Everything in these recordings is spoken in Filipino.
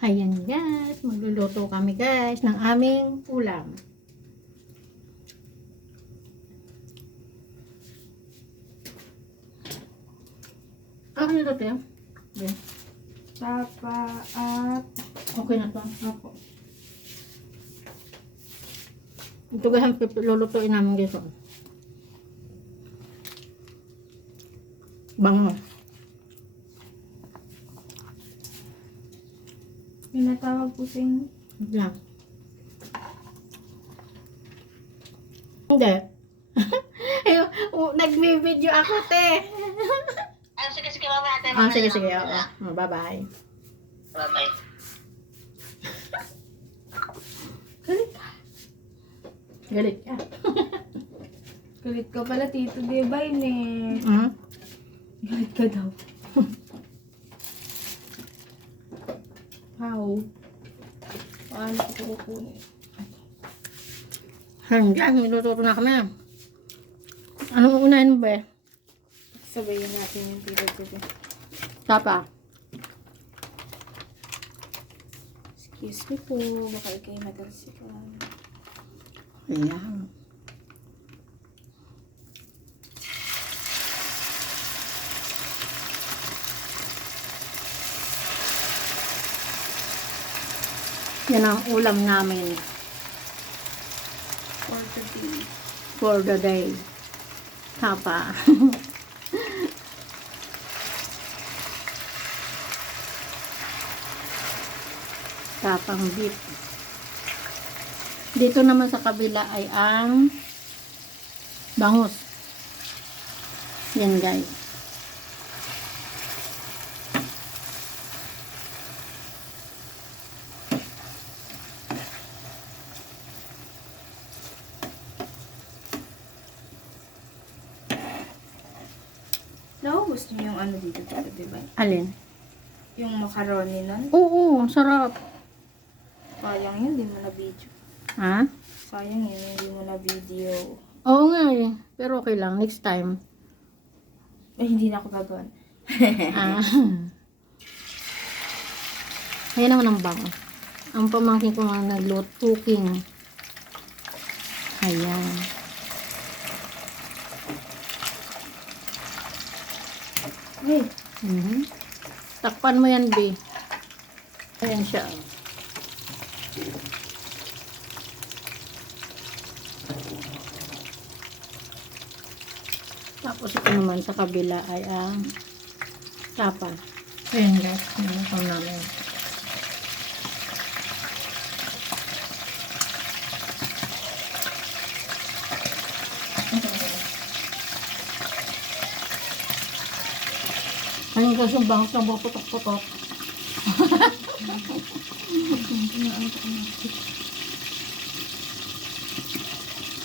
Ayan guys, magluluto kami guys ng aming ulam. Ano nito yan? Yan. Tapa at... Okay na to. Opo. Ito guys ang lulutuin namin guys. Bango. Pinatawag po sa inyo. Yan. Hindi. Ayun, nagbi-video ako te. Sige, mamaya tayo. Sige. Oo. Bye-bye. Bye-bye. Galit ka. Galit ka. Galit ka pala, Tito Divine eh. Hmm? Galit ka daw. How? Paano ko kukunin? Hanggang, nilututo na kami. Anong unahin mo ba eh? Sabayin natin yung Tito Divine. Tapa. Excuse me po, baka ikay matalsikan. Ayan. Yan ang ulam namin For today. for the day. Tapa. Tapang beef. Dito naman sa kabila ay ang bangus. Yan guys. Naubos niyo yung ano dito, Tito Divine? Alin? Yung macaroni nun? Oo, ang sarap. Sayang yun, hindi mo na video. Ha? Sayang yun, hindi mo na video. Oo nga eh. Pero okay lang. Next time. Eh, hindi na ako gagawin. Ah. Ayan naman ang bango. Ang pamangkin ko nga naglutuking. Ayan. Hey, Takpan mo yan, B. Ayan siya. Tapos ito naman sa kabila ay ang tapa. Ayan guys, naman namin. Ayun guys, yung bangus na putok-putok.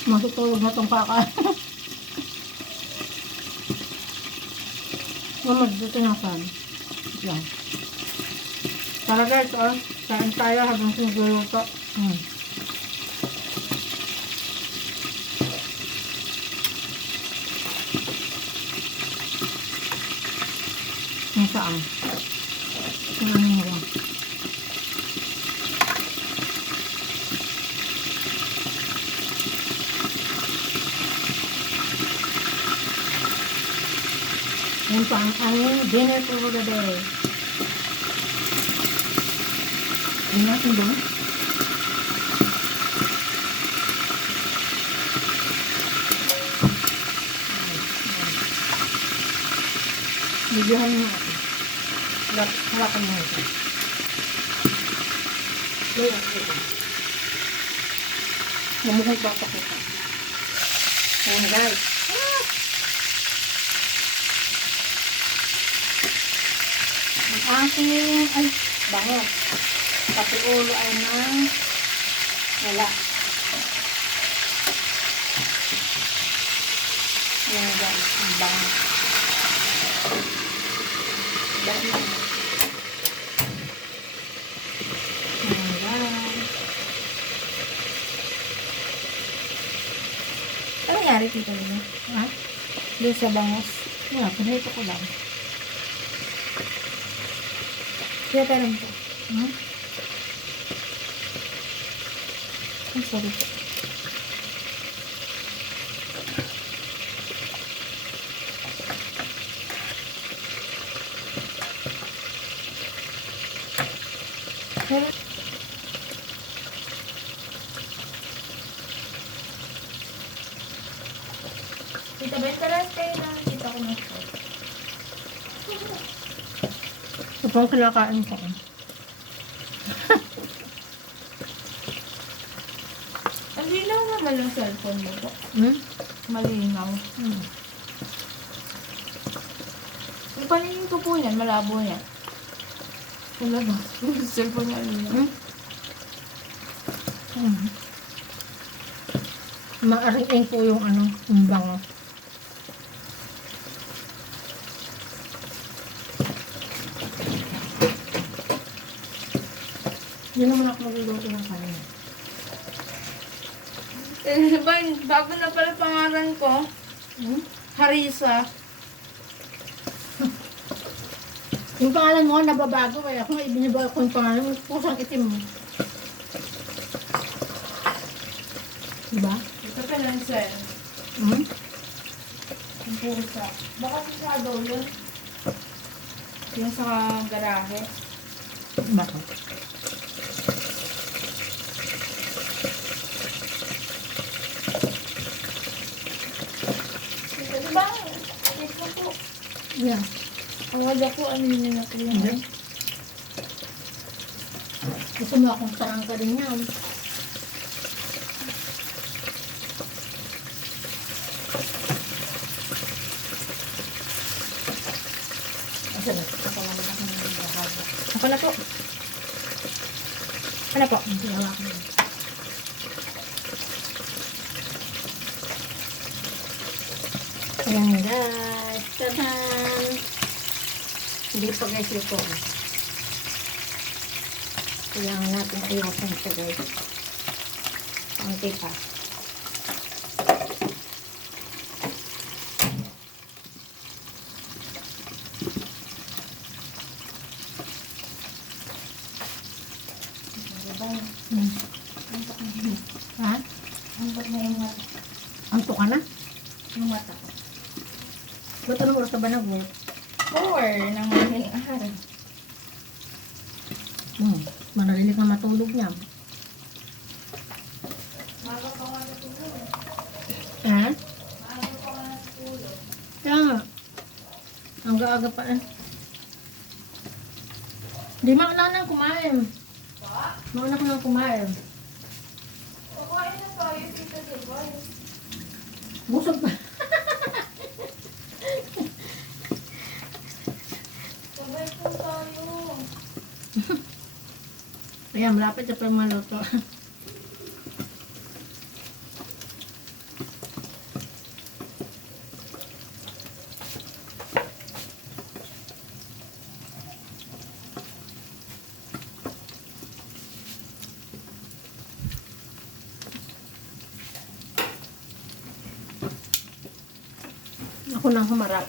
Matutulog na tong kaka. Mamad, dito na saan. Yan. Tara guys, kain tayo habang sinagluto. Yung saan? Yung ano mo lang. Yan pa ang aming dinner for the day. Ano natin doon? Bigyan mo ako. Halakan mo ito. Namukong papak ito. Ayan guys. Ang aking, ay, bango. Pati ulo ay nang wala. Ayan guys, ang bango. Bango. Ayan guys. ano nangyari, Tito Divine? Ha? Doon sa bangos. Wala, pinito ko lang. Kaya tayo po. Hmm? Ay, sorry. Pero, Tita Beth, talas kayo na. Kita ko na siya. Ito pang kinakain ko. Ang linaw naman ng cellphone mo po. Hmm? Malinaw. Hmm. Yung paningin ko po yan, malabo niya. Talaga. Yung cellphone niya linaw. Hmm? Hmm. Maaring po yung ano, yung bango. Yun naman ako magluluto ng kanin. Bago na pala pangalan ko. Hmm? Harisa. Yung pangalan mo, nababago eh. Ako nga ibinibago ko yung pangalan mo. Pusang itim mo. Diba? Ito pa lang sir. Hmm? Yung pusa. Baka si Shadow yun. Yung sa garahe. Bakit? Ito ba? Ito po. Yeah. Ang wala po, ano yun na po yun. Hindi. Gusto mo akong sarang ka rin yan. Asa na? Ako lang ako ng bahaba. Ako na po. Ano po? Hindi ako ako. Ayan guys. Tadaan! Hindi pa guys ito. Kailangan natin ayusin ito guys. Konti pa. Hmm. Ha? Antok na yung mata. Anto ka na? Yung mata ko. Ba't anong oras ka ba nag-work? 4 ng madaling araw. Manalilig na matulog niya. Maga pa nga natulog. Ha? Maga pa nga natulog. Kaya nga. Ang aga pa eh. Di mauna nang kumain. Pa? Mauna ko nang kumain. Kumain na tayo, Tita Dubai. Busog pa. Sabay po tayo. Ayan, malapit sa pang maluto. Ako nang humarap.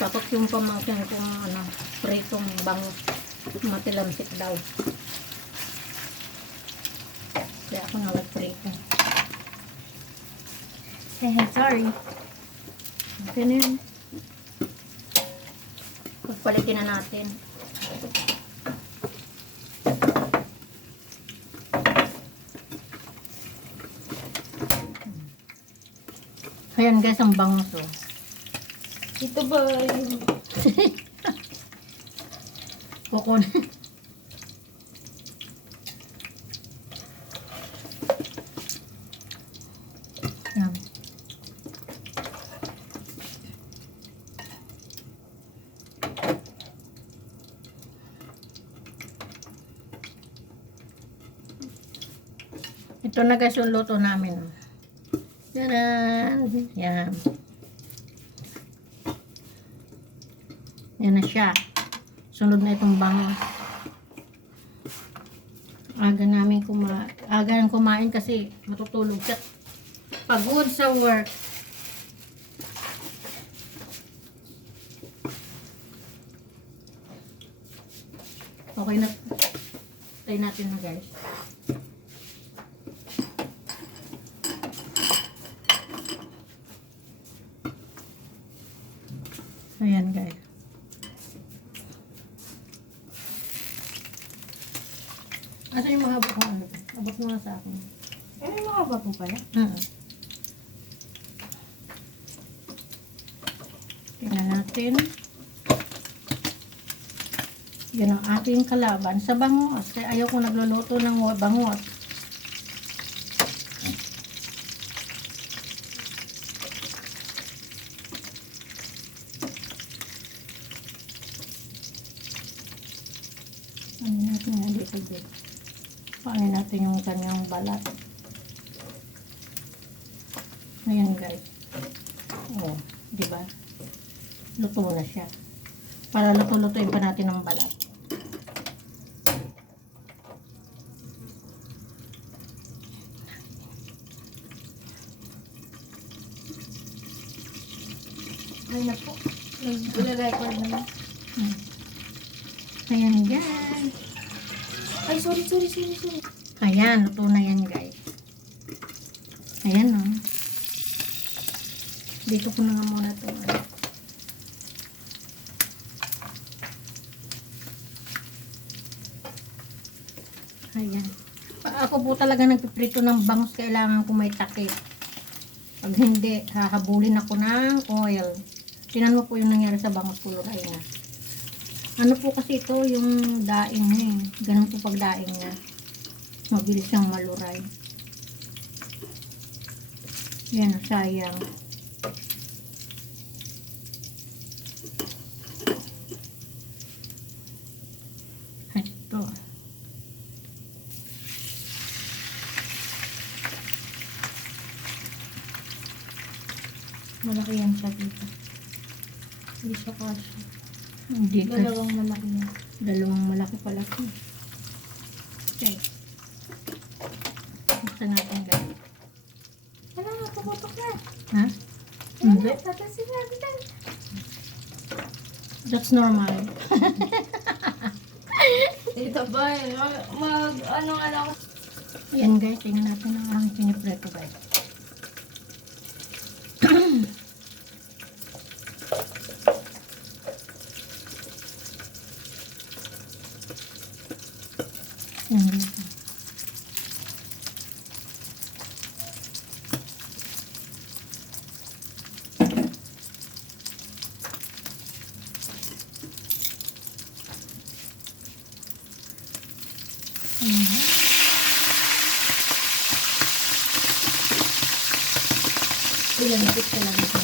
Tapos yung pamangkin kong ano, pritong bangus, matilamsik daw. Kaya ako na nag-prito. Sorry. Okay na yun. Pagpalitin na natin. Ayan guys, ang bangus oh. Tita Bay. Kukun. Yan. Ito na guys yung luto namin. Tadaan! Yan. Yan na siya. Sunod na itong bangus. Aga namin aga nang kumain kasi matutulog siya. Pagod sa work. Okay na. Try natin na guys. Ayan guys. Asa yung mahaba ko ano? Abot mo nga sa akin. Eh, mahaba po pala. Tingnan natin. Yan ang ating kalaban sa bangos. Kaya ayaw ko nagluluto ng bangos. Ano natin nga dito dito. Paano natin yung kanyang balat. Ayan guys. Oh, di ba? Luto na siya. Para luto-lutuin pa natin ang balat. Ay na po. Nag-record naman. Ayan guys. Ay, sorry. Ayan, luto na yan guys. Ayan o. Dito ko na nga muna ito. Ayan. Ako po talaga nagpiprito ng bangus. Kailangan ko may takip. Pag hindi, hahabulin ako ng oil. Tinan mo po yung nangyari sa bangus kulor. Ayun na. Ano po kasi ito, yung daing niya eh. Ganun po pag daing niya. Mabilis siyang maluray. Yan, sayang. Ito. Malaki yan siya dito. Hindi siya kasha. Hindi ka. Dalawang malaki yan. Dalawang malaki pala ito. Okay. Gusto natin gawin. Ano, puputok na. Ha? Hindi. Tatasin na, bitan. That's normal. Ito ba, ano nga lang. Ayan guys, tingnan natin ang aking pinipreto guys. Ayan guys. Ayan. Ilanipit talaga siya.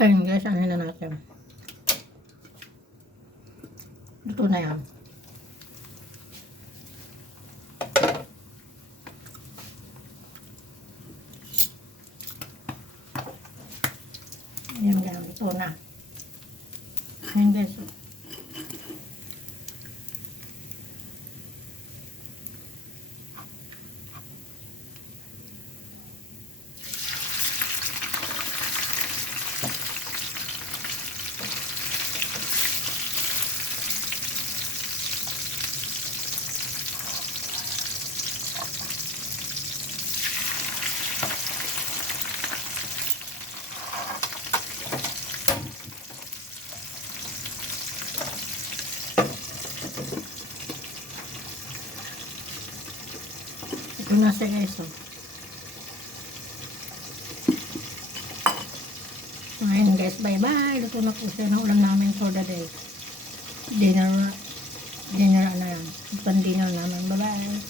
Ayun guys, ano na natin. Luto na yan. Ayan guys, luto na. Ayan guys. Ito na siya guys. Oh. So, ayun guys, bye bye. Luto na po siya ng ulam namin for the day. Dinner na yan. Pan-dinner namin. Bye bye.